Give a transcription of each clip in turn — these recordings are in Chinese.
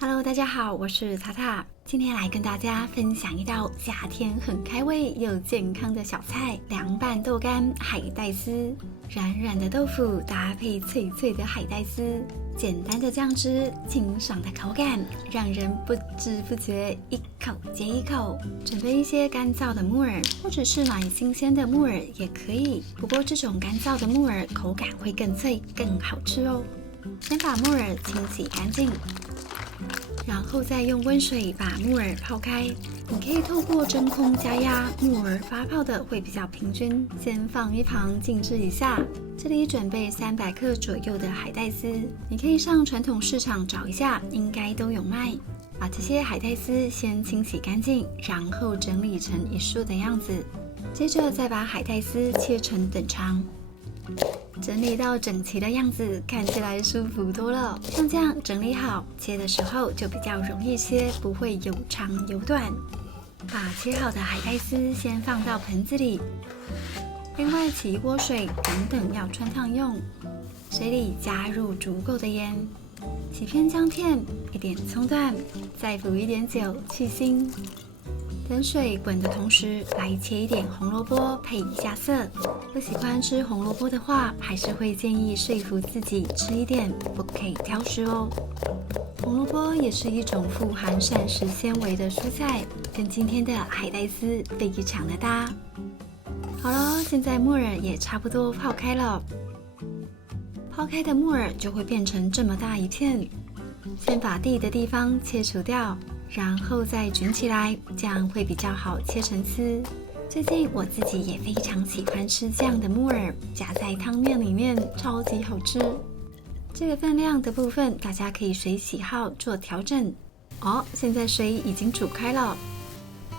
Hello， 大家好，我是塔塔，今天来跟大家分享一道夏天很开胃又健康的小菜——凉拌豆干海带丝。软软的豆腐搭配脆脆的海带丝，简单的酱汁，清爽的口感，让人不知不觉一口接一口。准备一些干燥的木耳，或者是买新鲜的木耳也可以，不过这种干燥的木耳口感会更脆，更好吃哦。先把木耳清洗干净，然后再用温水把木耳泡开。你可以透过真空加压，木耳发泡的会比较平均。先放一旁静置一下。这里准备300克左右的海带丝，你可以上传统市场找一下，应该都有卖。把这些海带丝先清洗干净，然后整理成一束的样子。接着再把海带丝切成等长。整理到整齐的样子，看起来舒服多了。像这样整理好，切的时候就比较容易切，不会有长有短。把切好的海带丝先放到盆子里，另外起一锅水，等要汆烫用。水里加入足够的盐，几片姜片，一点葱段，再补一点酒去腥。等水滚的同时，来切一点红萝卜配一下色。不喜欢吃红萝卜的话，还是会建议说服自己吃一点，不可以挑食哦。红萝卜也是一种富含膳食纤维的蔬菜，跟今天的海带丝非常的搭。好了，现在木耳也差不多泡开了。泡开的木耳就会变成这么大一片。先把蒂的地方切除掉，然后再卷起来，这样会比较好切成丝。最近我自己也非常喜欢吃这样的木耳，夹在汤面里面，超级好吃。这个分量的部分，大家可以随喜好做调整。现在水已经煮开了，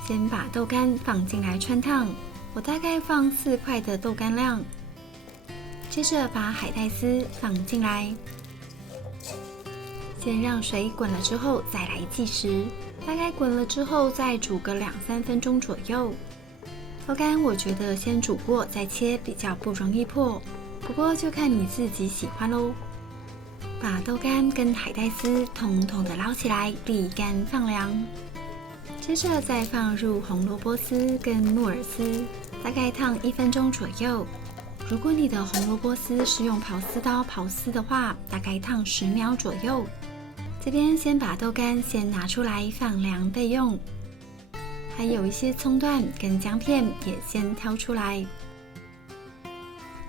先把豆干放进来汆烫，我大概放4块的豆干量。接着把海带丝放进来，先让水滚了之后再来计时，大概滚了之后再煮个2-3分钟左右。豆干我觉得先煮过再切比较不容易破，不过就看你自己喜欢咯。把豆干跟海带丝统统的捞起来，沥干放凉。接着再放入红萝卜丝跟木耳丝，大概烫1分钟左右。如果你的红萝卜丝是用刨丝刀刨丝的话，大概烫10秒左右。这边先把豆干先拿出来放凉备用，还有一些葱段跟姜片也先挑出来。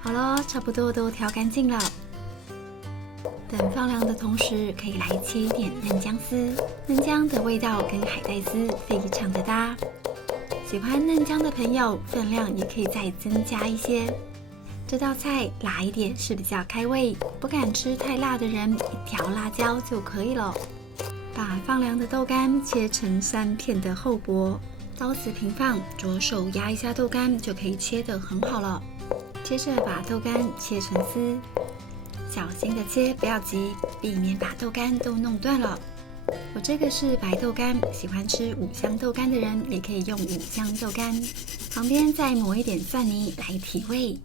好了，差不多都挑干净了。等放凉的同时，可以来切一点嫩姜丝。嫩姜的味道跟海带丝非常的搭，喜欢嫩姜的朋友，分量也可以再增加一些。这道菜辣一点是比较开胃，不敢吃太辣的人，1条辣椒就可以了。把放凉的豆干切成3片的厚薄，刀子平放，左手压一下豆干就可以切得很好了。接着把豆干切成丝，小心的切，不要急，避免把豆干都弄断了。我这个是白豆干，喜欢吃五香豆干的人也可以用五香豆干，旁边再抹一点蒜泥来提味。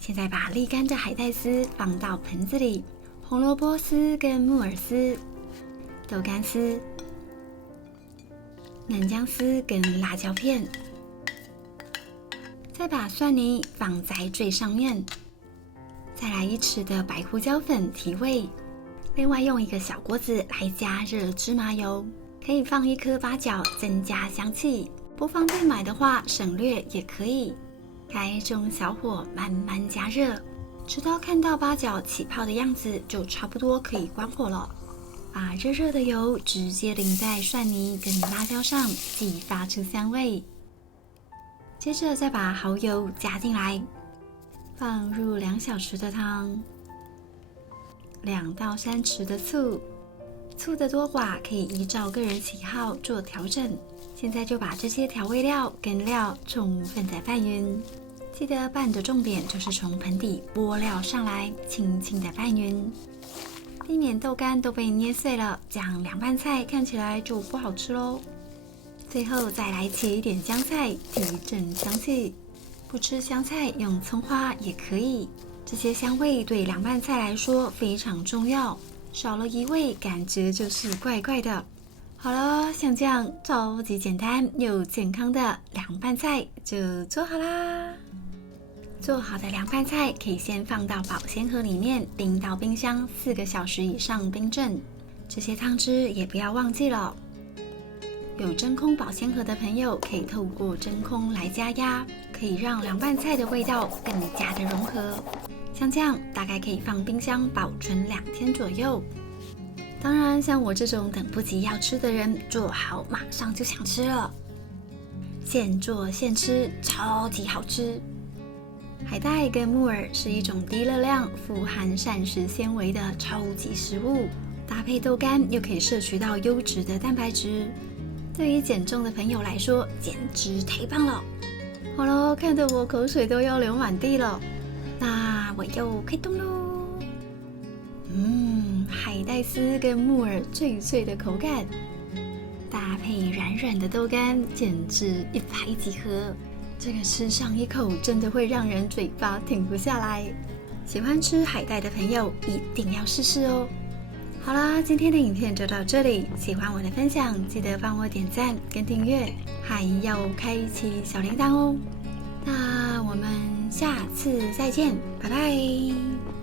现在把沥干的海带丝放到盆子里，红萝卜丝跟木耳丝、豆干丝、嫩姜丝跟辣椒片，再把蒜泥放在最上面，再来1匙的白胡椒粉提味。另外用一个小锅子来加热芝麻油，可以放1颗八角增加香气，不方便买的话省略也可以。开中小火慢慢加热，直到看到八角起泡的样子，就差不多可以关火了。把热热的油直接淋在蒜泥跟辣椒上，激发出香味。接着再把蚝油加进来，放入2小匙的汤，2到3匙的醋，醋的多寡可以依照个人喜好做调整。现在就把这些调味料跟料充分的拌匀，记得拌的重点就是从盆底拨料上来，轻轻的拌匀，避免豆干都被捏碎了，这样凉拌菜看起来就不好吃咯。最后再来切一点香菜，提振香气。不吃香菜用葱花也可以，这些香味对凉拌菜来说非常重要。少了一味感觉就是怪怪的。好了，像这样超级简单又健康的凉拌菜就做好啦。做好的凉拌菜可以先放到保鲜盒里面，冰到冰箱4个小时以上冰镇。这些汤汁也不要忘记了。有真空保鲜盒的朋友可以透过真空来加压，可以让凉拌菜的味道更加的融合。像这样大概可以放冰箱保存2天左右。当然，像我这种等不及要吃的人，做好马上就想吃了。现做现吃，超级好吃。海带跟木耳是一种低热量、富含膳食纤维的超级食物，搭配豆干又可以摄取到优质的蛋白质，对于减重的朋友来说，简直太棒了。好了，看得我口水都要流满地了，那我又开动喽。海带丝跟木耳脆脆的口感，搭配软软的豆干，简直一拍即合。这个吃上一口真的会让人嘴巴停不下来。喜欢吃海带的朋友一定要试试哦。好啦，今天的影片就到这里。喜欢我的分享，记得帮我点赞跟订阅，还要开启小铃铛哦。那我们下次再见，拜拜。